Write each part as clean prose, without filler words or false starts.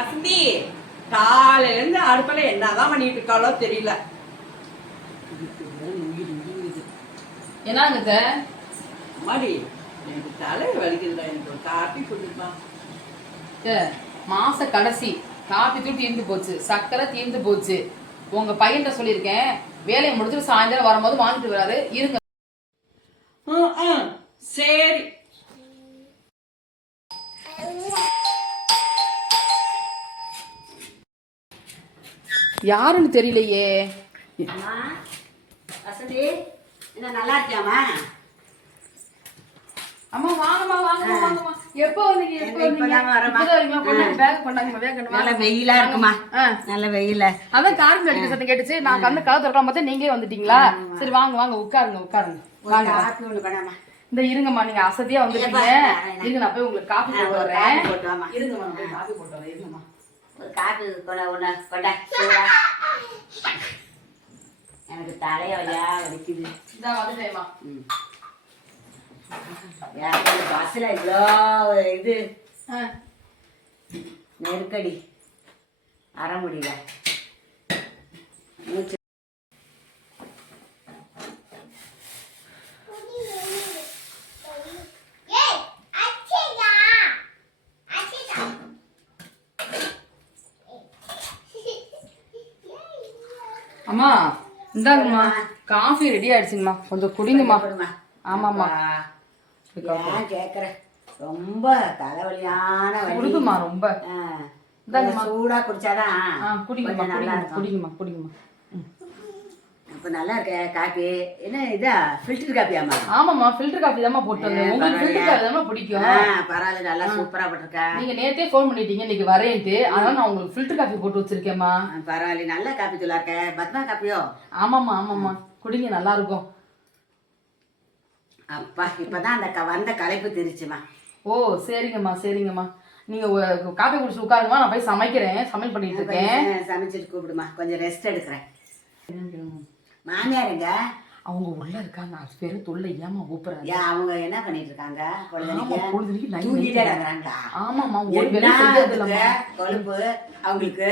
வசந்தி காலையில இருந்து அடுப்புல என்னதான் பண்ணிட்டு இருக்காளோ தெரியல. என்னங்க மாடி எனக்கு தலை வலிக்குதுடா, எனக்கு ஒரு காப்பி கொடுப்பா. மாச கடைசி காப்பி தூள் தீர்ந்து போச்சு, சக்கரை தீர்ந்து போச்சு. உங்க பையன்கிட்ட சொல்லியிருக்கேன், வேலையை முடிச்சுட்டு சாயந்தரம் வரும்போது வாங்கிட்டு வராரு. இருங்க. சரி. யாருன்னு தெரியலையே. வசந்தி, என்ன நல்லா இருக்கியாமா? அம்மா வாங்கம்மா வாங்கம்மா வாங்கம்மா. எப்போ வந்தீங்க? எப்போ வந்தீங்க? பேக் பண்ணாங்க. நல்ல வெயிலா இருக்குமா? நல்ல வெயில. அதான் காரணம் அடிக்க சத்தம் கேட்டுச்சு. நான் கண்ணு கதை திறக்காம பார்த்தா நீங்களே வந்துட்டீங்களா? சரி வாங்க வாங்க உட்காருங்க உட்காருங்க. வாங்க காப்பி ஒண்ணு பண்ணாமா? இந்த இருங்கம்மா, நீங்க அசதியா வந்துட்டீங்க. இருங்க நான் போய் உங்களுக்கு காப்பி போட்டு வரேன். இருங்கம்மா நான் போய் காப்பி போட்டு வரேன். இருங்கம்மா ஒரு காப்பி ஒண்ணு கொண்டா. எனக்கு தலையா வலிக்குது. இதான் வந்துட்டேம்மா. பஸ்ல இவ்வளோ இது நெருக்கடி அற முடியல. அம்மா இந்தாங்கம்மா, காஃபி ரெடி ஆயிடுச்சுங்கம்மா, கொஞ்சம் குடிங்கம்மா. ஆமாம்மா ஏன் கேக்குற, ரொம்ப தலைவலியான குடுக்குமா ரொம்ப. சூடா குடிச்சாதான் குடிங்கம்மா நல்லா இருக்கும். குடிங்கம்மா குடிங்கம்மா. இப்ப நல்லா இருக்க காபி. என்ன இதா ஃபில்டர் காப்பியாமா? ஆமாம்மா ஃபில்டர் காஃபி தான்மா போட்டு வந்தேன். உங்களுக்கு ஃபில்டர் காஃபி தான்மா பிடிக்கும். பரவாயில்ல, நல்லா சூப்பரா போட்டிருக்கா. நீங்க நேத்தே ஃபோன் பண்ணிட்டீங்க இன்னைக்கு வரேன்ட்டு, அதனால நான் உங்களுக்கு ஃபில்டர் காஃபி போட்டு வச்சிருக்கேம்மா. பரவாயில்ல, நல்ல காப்பி தூளா இருக்க. பத்மா காப்பியோ? ஆமாம்மா ஆமாம்மா, குடிங்க நல்லா இருக்கும். அப்பா இப்பதான் அந்த வந்த களைப்பு தெரிச்சுமா. ஓ சரிங்கம்மா சரிங்கம்மா, நீங்க காஃபி குடிச்சு உட்காருங்கம்மா, நான் போய் சமைக்கிறேன், சமையல் பண்ணிட்டு இருக்கேன். சமைச்சிட்டு கூப்பிடுமா, கொஞ்சம் ரெஸ்ட் எடுக்கிறேன். மாமியாருங்க அவங்க உள்ள இருக்காங்க, பேரு தொல்லை ஏமா கூப்பிடுறாங்க. அவங்க என்ன பண்ணிட்டு இருக்காங்க? ஆமாம்மா ஒரு வேலை செய்யறதில்ல கொழுப்பு அவங்களுக்கு,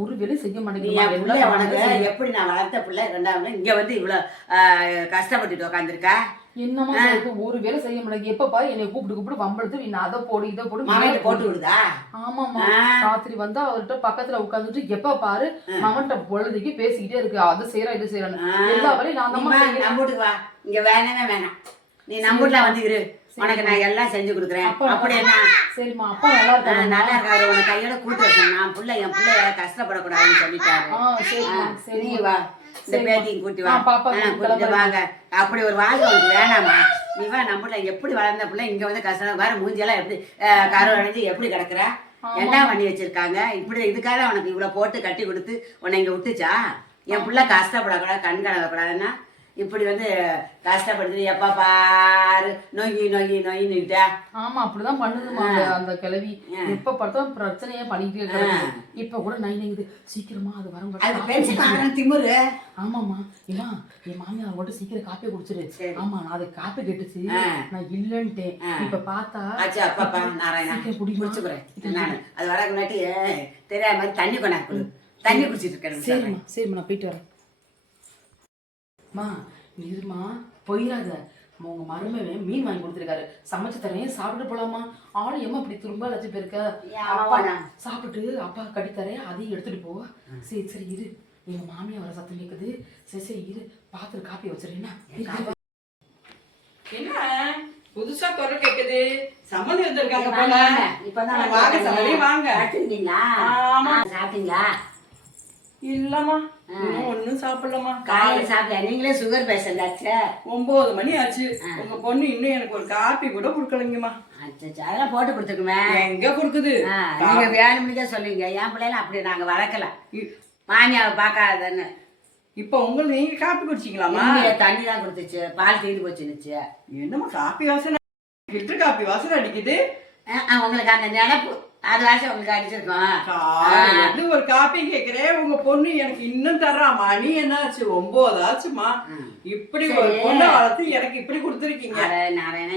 ஒரு வேலை செய்ய மாட்டேங்குது. உனக்கு எப்படி நான் வளர்த்த பிள்ளை ரெண்டாவது இங்க வந்து இவ்வளவு கஷ்டப்பட்டுட்டு உட்காந்துருக்கா? என்னமா ஒரு வேலை செய்ய மாட்டேங்குது. எப்ப பாரு என்னை கூப்பிட்டு வம்பெடுத்து நீ அதை போடு இதை போடு போட்டு விடுதா? ஆமாமா, ராத்திரி வந்து அவர்கிட்ட பக்கத்துல உட்காந்துட்டு எப்ப பாரு மகன்கிட்ட பொழுதுக்கு பேசிக்கிட்டே இருக்கு. அது செய்யறா இது செய்யறான்னு எல்லா வேலையும் நான் தான். நம்பூட்டுக்கு வா, இங்க வேணவே வேணாம், நீ நம்பூட்ல வந்து இரு, உனக்கு நான் எல்லாம் செஞ்சு கொடுக்குறேன். அப்படி என்ன? சரிம்மா, அப்பா நல்லா இருக்காரு. நல்லா இருக்காரு. உன கையோட கூட்டு வச்சேன். நான் பிள்ளை என் பிள்ளைய கஷ்டப்படக்கூடாதுன்னு சொல்லிட்டாரு. சரி வா, இந்த பேத்தியும் கூட்டி வா, கூட்டிட்டு வாங்க. அப்படி ஒரு வாழ்க்கை உனக்கு வேணாமா? நீ வா, நம்மள எப்படி வளர்ந்த பிள்ளை இங்க வந்து கஷ்டம் வேற, மூஞ்சியெல்லாம் எப்படி கரு அடைஞ்சு எப்படி கிடக்குற? என்ன பண்ணி வச்சிருக்காங்க? இப்படி இதுக்காக உனக்கு இவ்வளவு போட்டு கட்டி கொடுத்து உன்னை இங்க விட்டுச்சா? என் பிள்ளை கஷ்டப்படக்கூடாது, கண் கலங்கக்கூடாதுன்னா இப்படி வந்து கஷ்டப்படுத்து எப்ப பாரு நொங்கி நொங்கி நொங்கிட்டா? ஆமா அப்படிதான் பண்ணுதுமா அந்த கிழவி. எப்ப பார்த்தா பிரச்சனையே பண்ணிட்டே இருக்காங்க. இப்ப கூட நைனங்குது, சீக்கிரமா அது வரும் திமுரு. ஆமாமா, ஏமா என் மாமியார் மட்டும் சீக்கிரம் காப்பியை குடிச்சிரு. ஆமா நான் அது காப்பி கேட்டுச்சு, நான் இல்லன்ட்டேன். இப்ப பார்த்தா அப்பா நாராயணா குடிச்சுக்கிறேன் நானு. அது வர முன்னாடி தெரியாத மாதிரி தண்ணி கொண்டாடு, தண்ணி குடிச்சிட்டு இருக்கேன். சரிம்மா சரிம்மா, நான் போயிட்டு வரேன். மா இருமா, போயிடாத. உங்க மருமவன் மீன் வாங்கி கொடுத்துருக்காரு, சமைச்சு தரேன், சாப்பிட்டு போலாமா? ஆளு ஏமா இப்படி திரும்ப லட்சம் பேருக்க? சாப்பிட்டு அப்பா கட்டித்தரேன், அதையும் எடுத்துட்டு போ. சரி சரி இரு, எங்க மாமியா வர சத்தம் கேக்குது. சரி சரி இரு, பாத்துட்டு காப்பி வச்சிருக்கேன்னா. என்ன புதுசா குரல் கேக்குது? சம்மந்தி வந்திருக்காங்க போல. இப்பதான் வாங்க சம்மந்தி வாங்க. ஆமா சாப்பிட்டீங்களா? இல்லம்மா இன்னும் ஒண்ணும் சாப்பிடலமா. காலையில சாப்பிட்டேன். நீங்களே சுகர் பேஷண்ட் ஆச்சு. 9 மணி ஆச்சு. உங்க பொண்ணு இன்னும் எனக்கு ஒரு காப்பி கூட குடுக்கலங்கம்மா. அதெல்லாம் போட்டு கொடுத்துருக்குமே. எங்க குடுக்குது? நீங்க வேணும்னுக்கே சொல்லுவீங்க. என் பிள்ளைல அப்படி நாங்க வளர்க்கல, மாமியாவை பார்க்காதன்னு. இப்ப உங்களுக்கு நீங்க காப்பி குடிச்சிக்கலாமா? தண்ணி தான் கொடுத்துச்சு, பால் தீர்ந்து போச்சுன்னுச்சு. என்னம்மா காப்பி வாசனை, ஃபில்டர் காப்பி வாசனை அடிக்குது. உங்களுக்கு அந்த நினைப்பு அது வாசம் உங்களுக்கு அடிச்சிருக்கோம். ஒரு காப்பி கேக்குறேன், உங்க பொண்ணு எனக்கு இன்னும் தர்றா. மணி என்ன ஆச்சு? 9 ஆச்சுமா. இப்படி ஒரு பொண்ணை வளர்த்து எனக்கு இப்படி கொடுத்துருக்கீங்க. நாராயணா